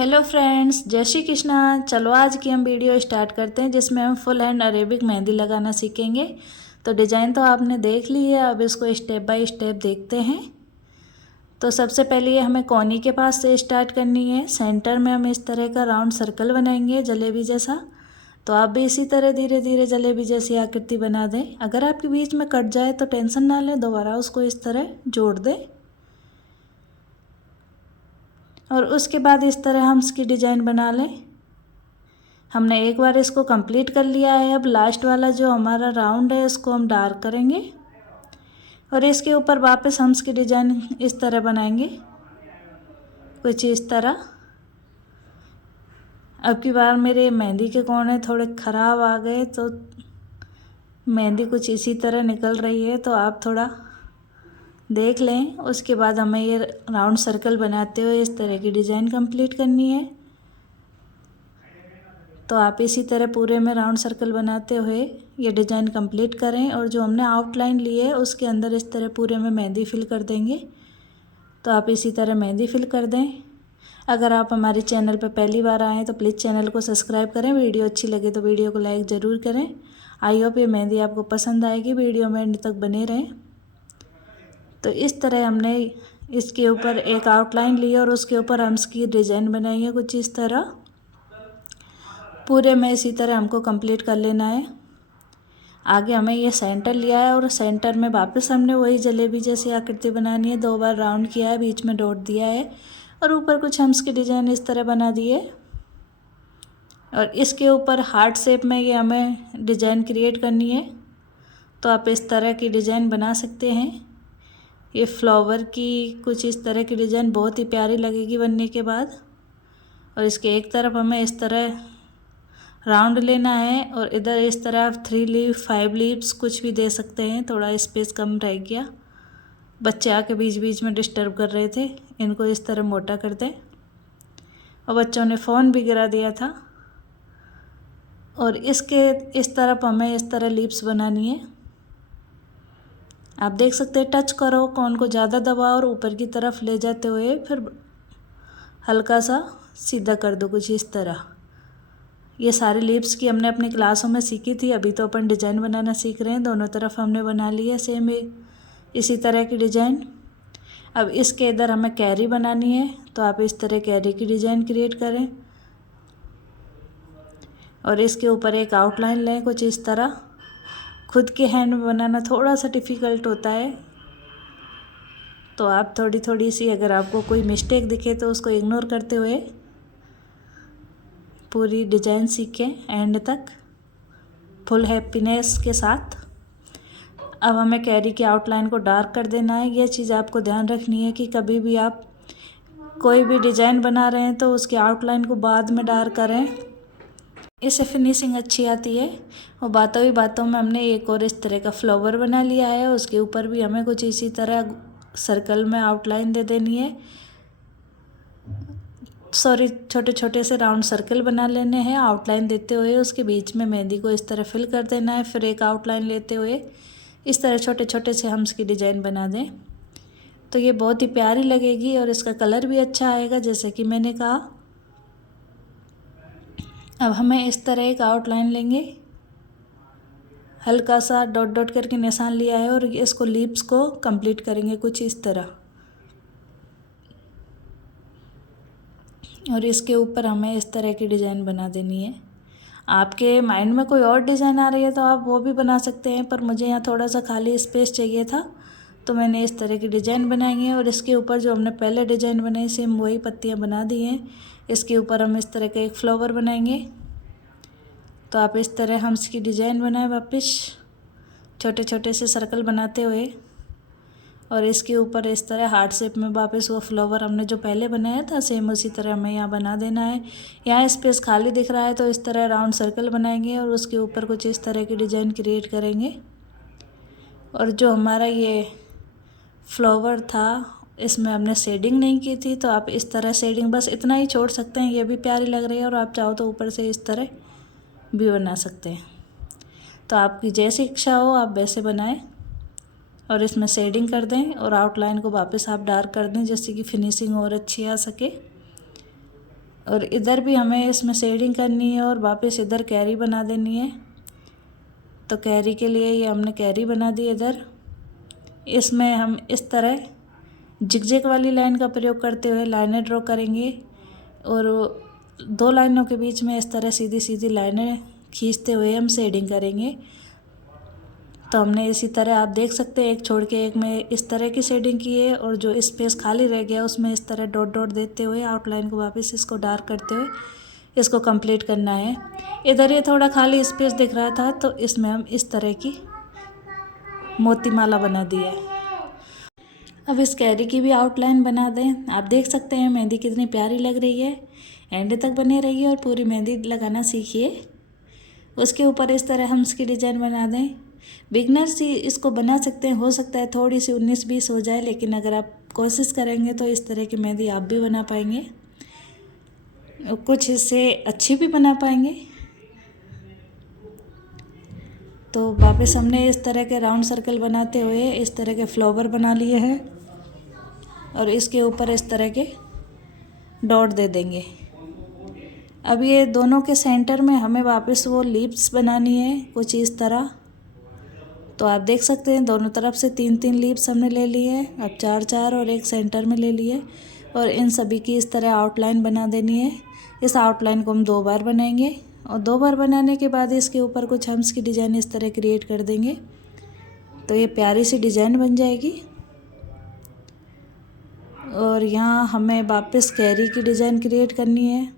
Hello friends, जय श्री कृष्णा। चलो आज की हम वीडियो स्टार्ट करते हैं जिसमें हम फुल हैंड अरेबिक मेहंदी लगाना सीखेंगे। तो डिज़ाइन तो आपने देख ली है, अब इसको स्टेप बाय स्टेप देखते हैं। तो सबसे पहले ये हमें कोनी के पास से स्टार्ट करनी है। सेंटर में हम इस तरह का राउंड सर्कल बनाएंगे जलेबी जैसा। तो आप भी इसी तरह धीरे धीरे जलेबी जैसी आकृति बना दें। अगर आपके बीच में कट जाए तो टेंशन ना लें, दोबारा उसको इस तरह जोड़ दें। और उसके बाद इस तरह हम इसकी डिज़ाइन बना लें। हमने एक बार इसको कंप्लीट कर लिया है। अब लास्ट वाला जो हमारा राउंड है इसको हम डार्क करेंगे और इसके ऊपर वापस हम इसकी डिज़ाइन इस तरह बनाएंगे, कुछ इस तरह। अब की बार मेरे मेहंदी के कोने थोड़े ख़राब आ गए तो मेहंदी कुछ इसी तरह निकल रही है, तो आप थोड़ा देख लें। उसके बाद हमें ये राउंड सर्कल बनाते हुए इस तरह की डिज़ाइन कंप्लीट करनी है। तो आप इसी तरह पूरे में राउंड सर्कल बनाते हुए ये डिज़ाइन कंप्लीट करें और जो हमने आउटलाइन ली है उसके अंदर इस तरह पूरे में मेहंदी फिल कर देंगे। तो आप इसी तरह मेहंदी फिल कर दें। अगर आप हमारे चैनल पर पहली बार आएँ तो प्लीज़ चैनल को सब्सक्राइब करें। वीडियो अच्छी लगे तो वीडियो को लाइक ज़रूर करें। आई होप ये मेहंदी आपको पसंद आएगी। वीडियो में एंड तक बने रहें। तो इस तरह हमने इसके ऊपर एक आउटलाइन ली और उसके ऊपर हम इसकी डिज़ाइन बनाई है कुछ इस तरह। पूरे में इसी तरह हमको कंप्लीट कर लेना है। आगे हमें ये सेंटर लिया है और सेंटर में वापस हमने वही जलेबी जैसी आकृति बनानी है। 2 बार राउंड किया है, बीच में डॉट दिया है और ऊपर कुछ हम इसकी डिज़ाइन इस तरह बना दिए। और इसके ऊपर हार्ट शेप में ये हमें डिज़ाइन क्रिएट करनी है। तो आप इस तरह की डिज़ाइन बना सकते हैं। ये फ्लावर की कुछ इस तरह की डिज़ाइन बहुत ही प्यारी लगेगी बनने के बाद। और इसके एक तरफ हमें इस तरह राउंड लेना है और इधर इस तरह आप 3 लीफ 5 लीव्स कुछ भी दे सकते हैं। थोड़ा स्पेस कम रह गया, बच्चे आके बीच बीच में डिस्टर्ब कर रहे थे। इनको इस तरह मोटा कर दें। और बच्चों ने फ़ोन भी गिरा दिया था। और इसके इस तरफ हमें इस तरह लीव्स बनानी है। आप देख सकते हैं, टच करो कोन को ज़्यादा दबाओ और ऊपर की तरफ ले जाते हुए फिर हल्का सा सीधा कर दो कुछ इस तरह। ये सारे लीव्स की हमने अपनी क्लासों में सीखी थी। अभी तो अपन डिज़ाइन बनाना सीख रहे हैं। दोनों तरफ हमने बना ली है सेम इसी तरह की डिज़ाइन। अब इसके इधर हमें कैरी बनानी है, तो आप इस तरह कैरी की डिज़ाइन क्रिएट करें और इसके ऊपर एक आउटलाइन लें कुछ इस तरह। खुद के हैंड में बनाना थोड़ा सा डिफ़िकल्ट होता है, तो आप थोड़ी थोड़ी सी अगर आपको कोई मिस्टेक दिखे तो उसको इग्नोर करते हुए पूरी डिज़ाइन सीखें एंड तक फुल हैप्पीनेस के साथ। अब हमें कैरी की आउटलाइन को डार्क कर देना है। यह चीज़ आपको ध्यान रखनी है कि कभी भी आप कोई भी डिज़ाइन बना रहे हैं तो उसकी आउटलाइन को बाद में डार्क करें, इससे फिनिशिंग अच्छी आती है। और बातों ही बातों में हमने एक और इस तरह का फ्लावर बना लिया है। उसके ऊपर भी हमें कुछ इसी तरह सर्कल में आउटलाइन दे देनी है। छोटे छोटे से राउंड सर्कल बना लेने हैं आउटलाइन देते हुए। उसके बीच में मेहंदी को इस तरह फिल कर देना है। फिर एक आउटलाइन लेते हुए इस तरह छोटे छोटे से हम इसकी डिज़ाइन बना दें तो ये बहुत ही प्यारी लगेगी और इसका कलर भी अच्छा आएगा जैसे कि मैंने कहा। अब हमें इस तरह एक आउटलाइन लेंगे, हल्का सा डॉट डॉट करके निशान लिया है और इसको लीव्स को कंप्लीट करेंगे कुछ इस तरह। और इसके ऊपर हमें इस तरह की डिज़ाइन बना देनी है। आपके माइंड में कोई और डिज़ाइन आ रही है तो आप वो भी बना सकते हैं, पर मुझे यहाँ थोड़ा सा खाली स्पेस चाहिए था तो मैंने इस तरह की डिज़ाइन बनाई है। और इसके ऊपर जो हमने पहले डिज़ाइन बनाई सेम वही पत्तियाँ बना दी हैं। इसके ऊपर हम इस तरह का एक फ्लावर बनाएंगे। तो आप इस तरह हम इसकी डिज़ाइन बनाएं वापस छोटे छोटे से सर्कल बनाते हुए और इसके ऊपर इस तरह हार्ट शेप में वापस वो फ्लावर हमने जो पहले बनाया था सेम उसी तरह हमें यहाँ बना देना है। यहाँ स्पेस खाली दिख रहा है तो इस तरह राउंड सर्कल बनाएंगे और उसके ऊपर कुछ इस तरह की डिज़ाइन क्रिएट करेंगे। और जो हमारा ये फ्लावर था इसमें हमने शेडिंग नहीं की थी, तो आप इस तरह शेडिंग बस इतना ही छोड़ सकते हैं। ये भी प्यारी लग रही है और आप चाहो तो ऊपर से इस तरह भी बना सकते हैं। तो आपकी जैसी इच्छा हो आप वैसे बनाएं और इसमें शेडिंग कर दें और आउटलाइन को वापस आप डार्क कर दें जिससे कि फिनिशिंग और अच्छी आ सके। और इधर भी हमें इसमें शेडिंग करनी है और वापस इधर कैरी बना देनी है। तो कैरी के लिए ये हमने कैरी बना दी इधर। इसमें हम इस तरह जिगजैग वाली लाइन का प्रयोग करते हुए लाइनें ड्रॉ करेंगे और 2 लाइनों के बीच में इस तरह सीधी सीधी लाइनें खींचते हुए हम शेडिंग करेंगे। तो हमने इसी तरह आप देख सकते हैं एक छोड़ के एक में इस तरह की शेडिंग की है और जो स्पेस खाली रह गया उसमें इस तरह डॉट डॉट देते हुए आउटलाइन को वापस इसको डार्क करते हुए इसको कंप्लीट करना है। इधर ये थोड़ा खाली स्पेस दिख रहा था तो इसमें हम इस तरह की मोती माला बना दी है। अब इस कैरी की भी आउटलाइन बना दें। आप देख सकते हैं मेहंदी कितनी प्यारी लग रही है। एंड तक बने रहिए और पूरी मेहंदी लगाना सीखिए। उसके ऊपर इस तरह हम इसकी डिज़ाइन बना दें। बिगनर्स ही इसको बना सकते हैं, हो सकता है थोड़ी सी 19-20 हो जाए, लेकिन अगर आप कोशिश करेंगे तो इस तरह की मेहंदी आप भी बना पाएंगे। कुछ इससे अच्छी भी बना पाएंगे। तो वापस हमने इस तरह के राउंड सर्कल बनाते हुए इस तरह के फ्लावर बना लिए हैं और इसके ऊपर इस तरह के डॉट दे देंगे। अब ये दोनों के सेंटर में हमें वापस वो लीव्स बनानी है कुछ इस तरह। तो आप देख सकते हैं दोनों तरफ से 3-3 लीव्स हमने ले लिए हैं। अब 4-4 और एक सेंटर में ले लिए और इन सभी की इस तरह आउटलाइन बना देनी है। इस आउटलाइन को हम 2 बार बनाएंगे और 2 बार बनाने के बाद इसके ऊपर कुछ हम्स की डिज़ाइन इस तरह क्रिएट कर देंगे तो ये प्यारी सी डिज़ाइन बन जाएगी। और यहाँ हमें वापस कैरी की डिज़ाइन क्रिएट करनी है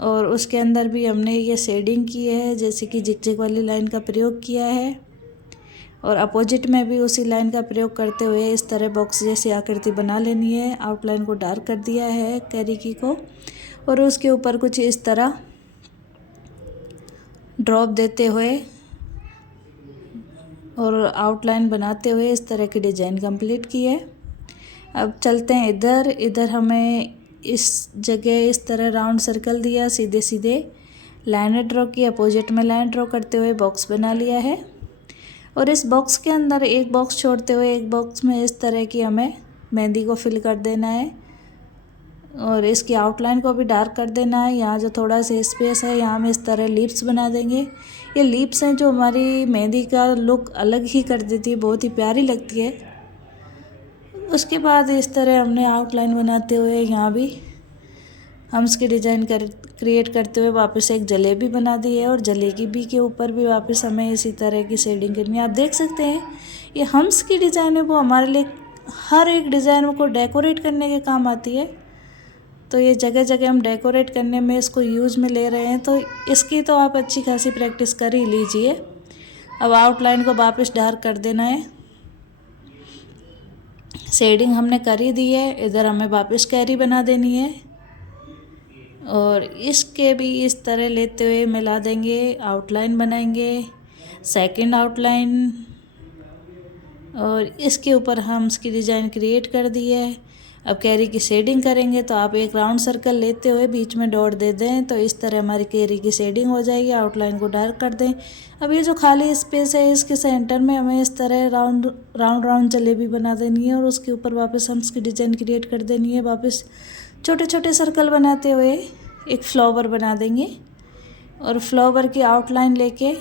और उसके अंदर भी हमने ये शेडिंग की है, जैसे कि जिगजैग वाली लाइन का प्रयोग किया है और अपोजिट में भी उसी लाइन का प्रयोग करते हुए इस तरह बॉक्स जैसी आकृति बना लेनी है। आउटलाइन को डार्क कर दिया है कैरी की को और उसके ऊपर कुछ इस तरह ड्रॉप देते हुए और आउटलाइन बनाते हुए इस तरह की डिज़ाइन कंप्लीट की है। अब चलते हैं इधर हमें इस जगह इस तरह राउंड सर्कल दिया, सीधे सीधे लाइन ड्रॉ की, अपोजिट में लाइन ड्रॉ करते हुए बॉक्स बना लिया है और इस बॉक्स के अंदर एक बॉक्स छोड़ते हुए एक बॉक्स में इस तरह की हमें मेहंदी को फिल कर देना है और इसकी आउटलाइन को भी डार्क कर देना है। यहाँ जो थोड़ा सा स्पेस है यहाँ हम इस तरह लीप्स बना देंगे। ये लीप्स हैं जो हमारी मेहंदी का लुक अलग ही कर देती है, बहुत ही प्यारी लगती है। उसके बाद इस तरह हमने आउटलाइन बनाते हुए यहाँ भी हम इसकी डिज़ाइन क्रिएट करते हुए वापस एक जलेबी बना दी है और जलेबी के ऊपर भी वापस हमें इसी तरह की शेडिंग करनी है। आप देख सकते हैं ये हम्स की डिज़ाइन है वो हमारे लिए हर एक डिज़ाइन को डेकोरेट करने के काम आती है। तो ये जगह जगह हम डेकोरेट करने में इसको यूज़ में ले रहे हैं, तो इसकी तो आप अच्छी खासी प्रैक्टिस कर ही लीजिए। अब आउटलाइन को वापस डार्क कर देना है। शेडिंग हमने कर ही दी है। इधर हमें वापस कैरी बना देनी है और इसके भी इस तरह लेते हुए मिला देंगे, आउटलाइन बनाएंगे, सेकंड आउटलाइन और इसके ऊपर हम इसकी डिज़ाइन क्रिएट कर दी है। अब कैरी की शेडिंग करेंगे तो आप एक राउंड सर्कल लेते हुए बीच में डॉट दे दें तो इस तरह हमारी कैरी की शेडिंग हो जाएगी। आउटलाइन को डार्क कर दें। अब ये जो खाली स्पेस है इसके सेंटर में हमें इस तरह राउंड जलेबी बना देनी है और उसके ऊपर वापस हम इसकी डिज़ाइन क्रिएट कर देनी है। वापस छोटे छोटे सर्कल बनाते हुए एक फ्लावर बना देंगे और फ्लावर की आउटलाइन लेके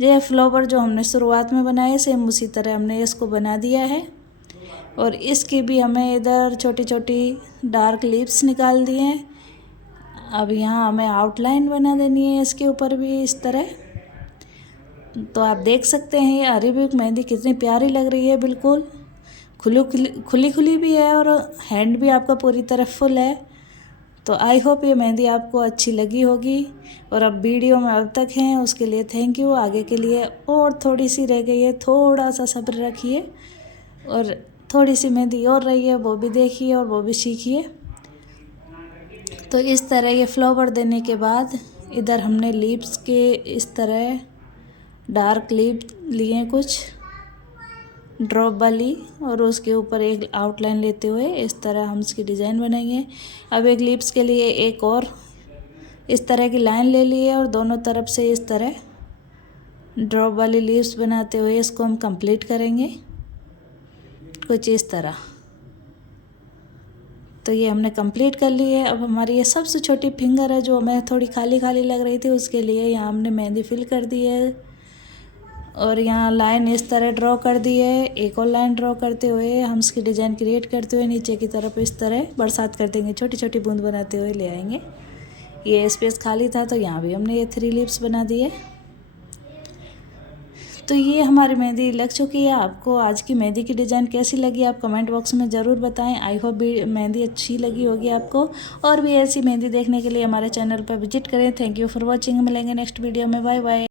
ये फ्लावर जो हमने शुरुआत में बनाए सेम उसी तरह हमने इसको बना दिया है और इसकी भी हमें इधर छोटी छोटी डार्क लीव्स निकाल दिए हैं। अब यहाँ हमें आउटलाइन बना देनी है इसके ऊपर भी इस तरह। तो आप देख सकते हैं ये अरेबिक मेहंदी कितनी प्यारी लग रही है, बिल्कुल खुली भी है और हैंड भी आपका पूरी तरह फुल है। तो आई होप ये मेहंदी आपको अच्छी लगी होगी और अब वीडियो में अब तक हैं उसके लिए थैंक यू। आगे के लिए और थोड़ी सी रह गई है, थोड़ा सा सब्र रखिए और थोड़ी सी मेहंदी और रही है वो भी देखिए और वो भी सीखिए। तो इस तरह ये फ्लावर देने के बाद इधर हमने लीव्स के इस तरह डार्क लीव लिए कुछ ड्रॉप वाली और उसके ऊपर एक आउटलाइन लेते हुए इस तरह हम इसकी डिज़ाइन बनाएंगे। अब एक लीव्स के लिए एक और इस तरह की लाइन ले ली है और दोनों तरफ से इस तरह ड्रॉप वाली लीव्स बनाते हुए इसको हम कंप्लीट करेंगे कुछ इस तरह। तो ये हमने कंप्लीट कर ली है। अब हमारी ये सबसे छोटी फिंगर है जो हमें थोड़ी खाली खाली लग रही थी, उसके लिए यहाँ हमने मेहंदी फिल कर दी है और यहाँ लाइन इस तरह ड्रॉ कर दी है। एक और लाइन ड्रॉ करते हुए हम इसकी डिज़ाइन क्रिएट करते हुए नीचे की तरफ इस तरह बरसात कर देंगे, छोटी छोटी बूंद बनाते हुए ले आएंगे। ये स्पेस खाली था तो यहाँ भी हमने ये 3 लीव्स बना दिए। तो ये हमारी मेहंदी लग चुकी है। आपको आज की मेहंदी की डिज़ाइन कैसी लगी आप कमेंट बॉक्स में ज़रूर बताएं। आई होप भी मेहंदी अच्छी लगी होगी आपको। और भी ऐसी मेहंदी देखने के लिए हमारे चैनल पर विजिट करें। Thank you for watching. मिलेंगे नेक्स्ट वीडियो में। Bye bye.